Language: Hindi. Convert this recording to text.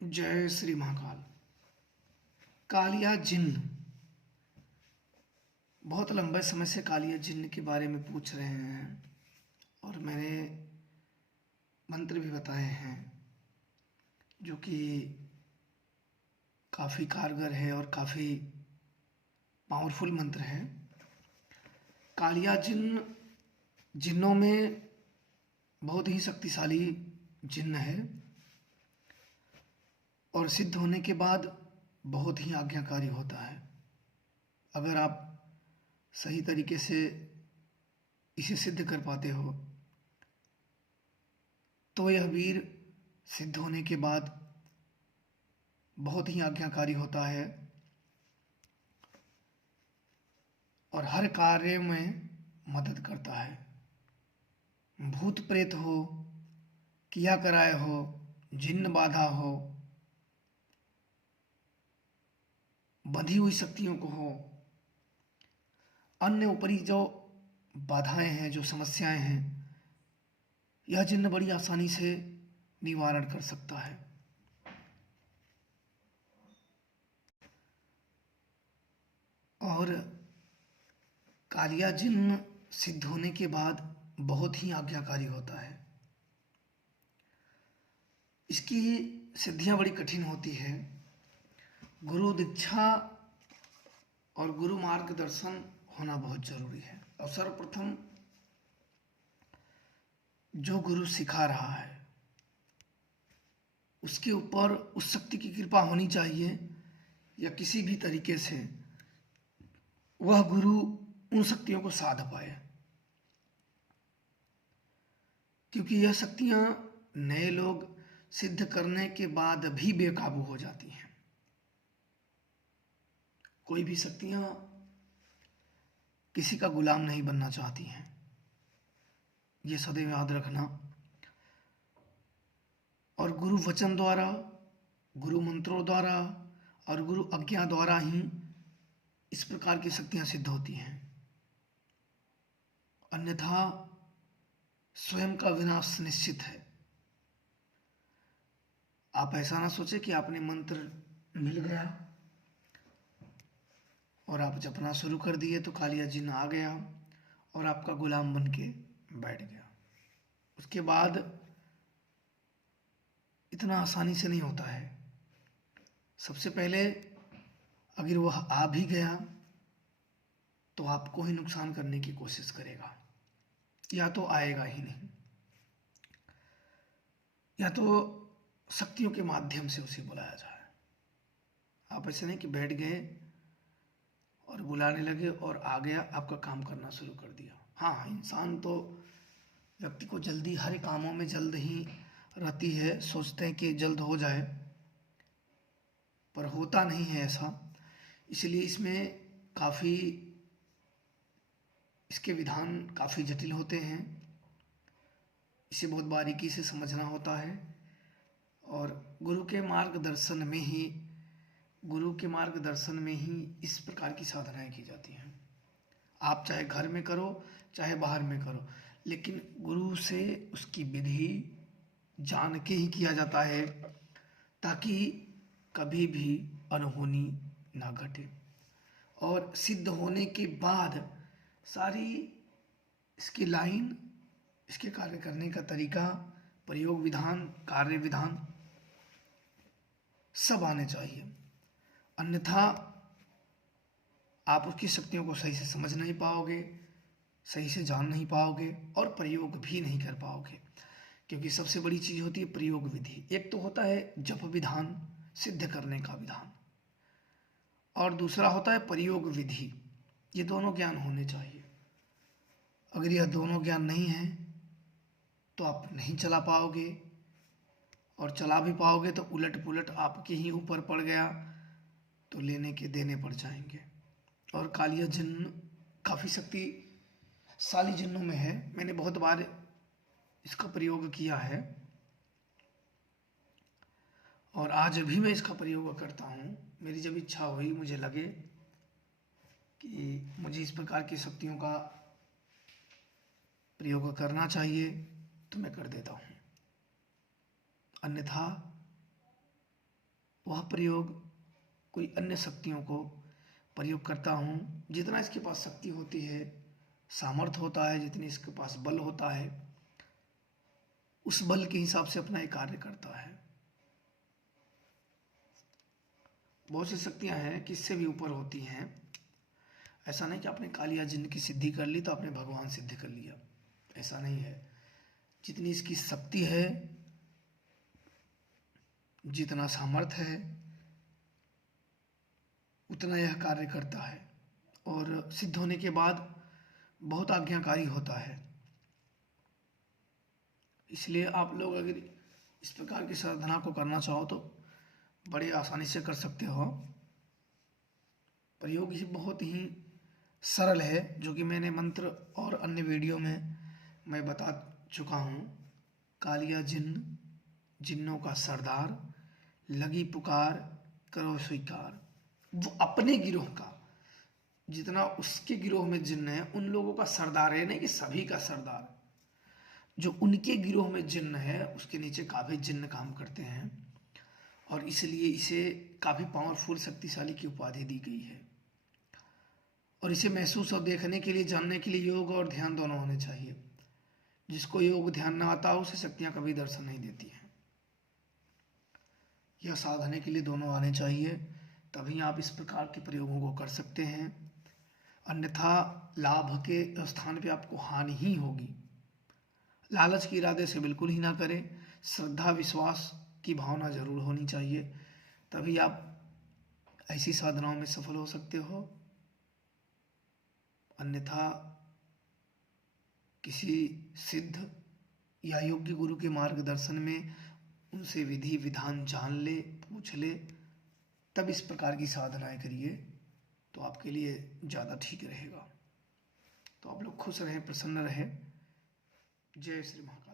जय श्री महाकाल। कालिया जिन्न। बहुत लंबे समय से कालिया जिन्न के बारे में पूछ रहे हैं और मैंने मंत्र भी बताए हैं जो कि काफ़ी कारगर है और काफ़ी पावरफुल मंत्र है। कालिया जिन्न जिन्नों में बहुत ही शक्तिशाली जिन्न है और सिद्ध होने के बाद बहुत ही आज्ञाकारी होता है। अगर आप सही तरीके से इसे सिद्ध कर पाते हो तो यह वीर सिद्ध होने के बाद बहुत ही आज्ञाकारी होता है और हर कार्य में मदद करता है। भूत प्रेत हो, किया कराए हो, जिन्न बाधा हो, बंधी हुई शक्तियों को हो, अन्य ऊपरी जो बाधाएं हैं, जो समस्याएं हैं, यह जिन्न बड़ी आसानी से निवारण कर सकता है। और कालिया जिन्न सिद्ध होने के बाद बहुत ही आज्ञाकारी होता है। इसकी सिद्धियां बड़ी कठिन होती है। गुरु दीक्षा और गुरु मार्गदर्शन होना बहुत जरूरी है। और सर्वप्रथम जो गुरु सिखा रहा है उसके ऊपर उस शक्ति की कृपा होनी चाहिए या किसी भी तरीके से वह गुरु उन शक्तियों को साध पाए, क्योंकि यह शक्तियां नए लोग सिद्ध करने के बाद भी बेकाबू हो जाती हैं। कोई भी शक्तियां किसी का गुलाम नहीं बनना चाहती हैं, ये सदैव याद रखना। और गुरु वचन द्वारा, गुरु मंत्रों द्वारा और गुरु आज्ञा द्वारा ही इस प्रकार की शक्तियां सिद्ध होती हैं। अन्यथा स्वयं का विनाश निश्चित है। आप ऐसा ना सोचे कि आपने मंत्र मिल गया और आप जपना शुरू कर दिए तो कालिया जिन्न आ गया और आपका गुलाम बन के बैठ गया। उसके बाद इतना आसानी से नहीं होता है। सबसे पहले अगर वह आ भी गया तो आपको ही नुकसान करने की कोशिश करेगा, या तो आएगा ही नहीं, या तो शक्तियों के माध्यम से उसे बुलाया जाए। आप ऐसे नहीं कि बैठ गए और बुलाने लगे और आ गया, आपका काम करना शुरू कर दिया। हाँ, इंसान तो व्यक्ति को जल्दी, हर कामों में जल्द ही रहती है, सोचते हैं कि जल्द हो जाए, पर होता नहीं है ऐसा। इसलिए इसमें काफ़ी, इसके विधान काफ़ी जटिल होते हैं। इसे बहुत बारीकी से समझना होता है और गुरु के मार्गदर्शन में ही, गुरु के मार्गदर्शन में ही इस प्रकार की साधनाएं की जाती हैं। आप चाहे घर में करो चाहे बाहर में करो, लेकिन गुरु से उसकी विधि जान के ही किया जाता है ताकि कभी भी अनहोनी ना घटे। और सिद्ध होने के बाद सारी इसकी लाइन, इसके कार्य करने का तरीका, प्रयोग विधान, कार्य विधान सब आने चाहिए। अन्यथा आप उसकी शक्तियों को सही से समझ नहीं पाओगे, सही से जान नहीं पाओगे और प्रयोग भी नहीं कर पाओगे। क्योंकि सबसे बड़ी चीज होती है प्रयोग विधि। एक तो होता है जप विधान, सिद्ध करने का विधान, और दूसरा होता है प्रयोग विधि। ये दोनों ज्ञान होने चाहिए। अगर यह दोनों ज्ञान नहीं है तो आप नहीं चला पाओगे, और चला भी पाओगे तो उलट पुलट आपके ही ऊपर पड़ गया तो लेने के देने पड़ जाएंगे। और कालिया जिन्न काफ़ी शक्तिशाली जिन्नों में है। मैंने बहुत बार इसका प्रयोग किया है और आज भी मैं इसका प्रयोग करता हूँ। मेरी जब इच्छा हुई, मुझे लगे कि मुझे इस प्रकार की शक्तियों का प्रयोग करना चाहिए तो मैं कर देता हूँ। अन्यथा वह प्रयोग कोई अन्य शक्तियों को प्रयोग करता हूँ। जितना इसके पास शक्ति होती है, सामर्थ्य होता है, जितनी इसके पास बल होता है, उस बल के हिसाब से अपना एक कार्य करता है। बहुत सी शक्तियां हैं कि इससे भी ऊपर होती हैं। ऐसा नहीं कि आपने कालिया जिन्न की सिद्धि कर ली तो आपने भगवान सिद्ध कर लिया, ऐसा नहीं है। जितनी इसकी शक्ति है, जितना सामर्थ्य है, उतना यह कार्य करता है और सिद्ध होने के बाद बहुत आज्ञाकारी होता है। इसलिए आप लोग अगर इस प्रकार की साधना को करना चाहो तो बड़े आसानी से कर सकते हो। प्रयोग ही बहुत ही सरल है, जो कि मैंने मंत्र और अन्य वीडियो में मैं बता चुका हूँ। कालिया जिन्न, जिन्नों का सरदार, लगी पुकार करो स्वीकार। वो अपने गिरोह का, जितना उसके गिरोह में जिन्न है उन लोगों का सरदार है, नहीं कि सभी का सरदार। जो उनके गिरोह में जिन्न है उसके नीचे काफ़ी जिन्न काम करते हैं और इसलिए इसे काफ़ी पावरफुल, शक्तिशाली की उपाधि दी गई है। और इसे महसूस और देखने के लिए, जानने के लिए योग और ध्यान दोनों होने चाहिए। जिसको योग ध्यान न आता हो उसे शक्तियां कभी दर्शन नहीं देती हैं। यह साधने के लिए दोनों आने चाहिए, तभी आप इस प्रकार के प्रयोगों को कर सकते हैं। अन्यथा लाभ के स्थान पे आपको हानि ही होगी। लालच के इरादे से बिल्कुल ही ना करें। श्रद्धा विश्वास की भावना जरूर होनी चाहिए, तभी आप ऐसी साधनाओं में सफल हो सकते हो। अन्यथा किसी सिद्ध या योग्य गुरु के मार्गदर्शन में उनसे विधि विधान जान ले, पूछ ले, तब इस प्रकार की साधनाएं करिए तो आपके लिए ज़्यादा ठीक रहेगा। तो आप लोग खुश रहें, प्रसन्न रहें। जय श्री महाकाल।